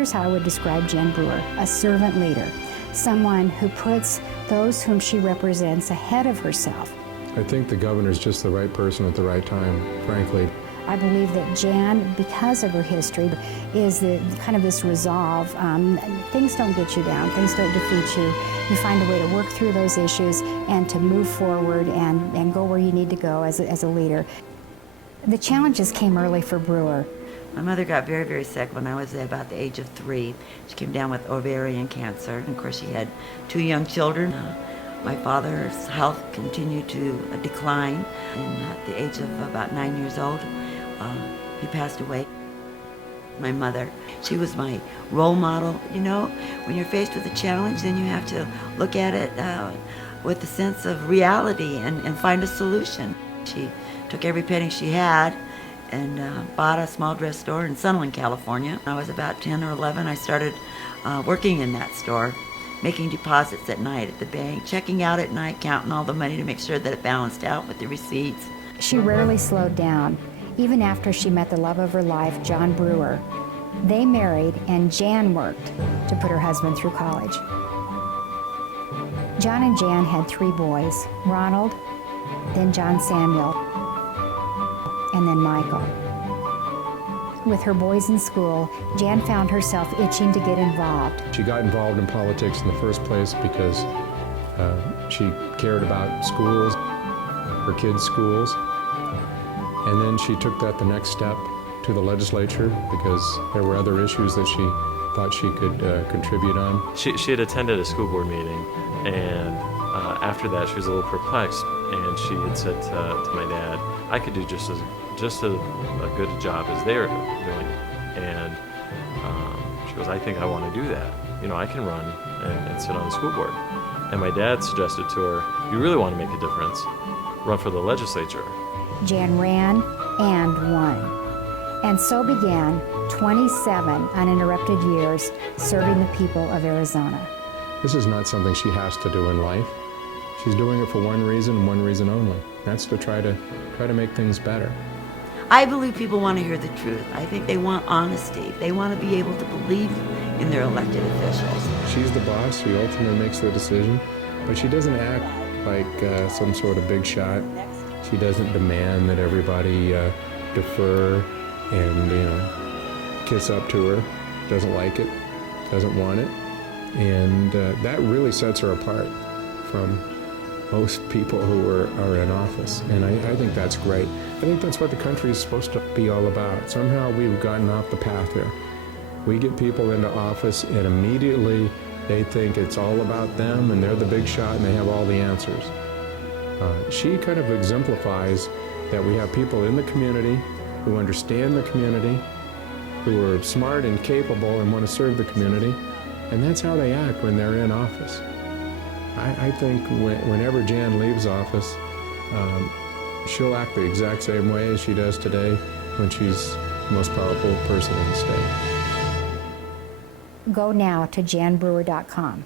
here's how I would describe Jan Brewer: a servant leader, someone who puts those whom she represents ahead of herself. I think the governor's just the right person at the right time, frankly. I believe that Jan, because of her history, is kind of this resolve. Things don't get you down, things don't defeat you. You find a way to work through those issues and to move forward and go where you need to go as a leader. The challenges came early for Brewer. My mother got very, very sick when I was at about the age of 3. She came down with ovarian cancer, and of course she had 2 young children. My father's health continued to decline, and at the age of about 9 years old, he passed away. My mother, she was my role model. You know, when you're faced with a challenge, then you have to look at it with a sense of reality and find a solution. She took every penny she had and bought a small dress store in Sunland, California. When I was about 10 or 11, I started working in that store, making deposits at night at the bank, checking out at night, counting all the money to make sure that it balanced out with the receipts. She rarely slowed down, even after she met the love of her life, Jan Brewer. They married, and Jan worked to put her husband through college. John and Jan had 3 boys: Ronald, then John Samuel, and then Michael. With her boys in school, Jan found herself itching to get involved. She got involved in politics in the first place because she cared about schools, her kids' schools. And then she took that the next step to the legislature because there were other issues that she thought she could contribute on. She had attended a school board meeting, and after that she was a little perplexed, and she had said to my dad, I could do just a good job as they're doing. And she goes, I think I want to do that. You know, I can run and sit on the school board. And my dad suggested to her, you really want to make a difference, run for the legislature. Jan ran and won. And so began 27 uninterrupted years serving the people of Arizona. This is not something she has to do in life. She's doing it for one reason and one reason only. That's to try to make things better. I believe people want to hear the truth. I think they want honesty. They want to be able to believe in their elected officials. She's the boss. She ultimately makes the decision, but she doesn't act like some sort of big shot. She doesn't demand that everybody defer and kiss up to her. Doesn't like it, doesn't want it, and that really sets her apart from most people who are in office. And I think that's great. I think that's what the country is supposed to be all about. Somehow we've gotten off the path there. We get people into office and immediately they think it's all about them and they're the big shot and they have all the answers. She kind of exemplifies that we have people in the community who understand the community, who are smart and capable and want to serve the community, and that's how they act when they're in office. I think whenever Jan leaves office, she'll act the exact same way as she does today when she's the most powerful person in the state. Go now to janbrewer.com.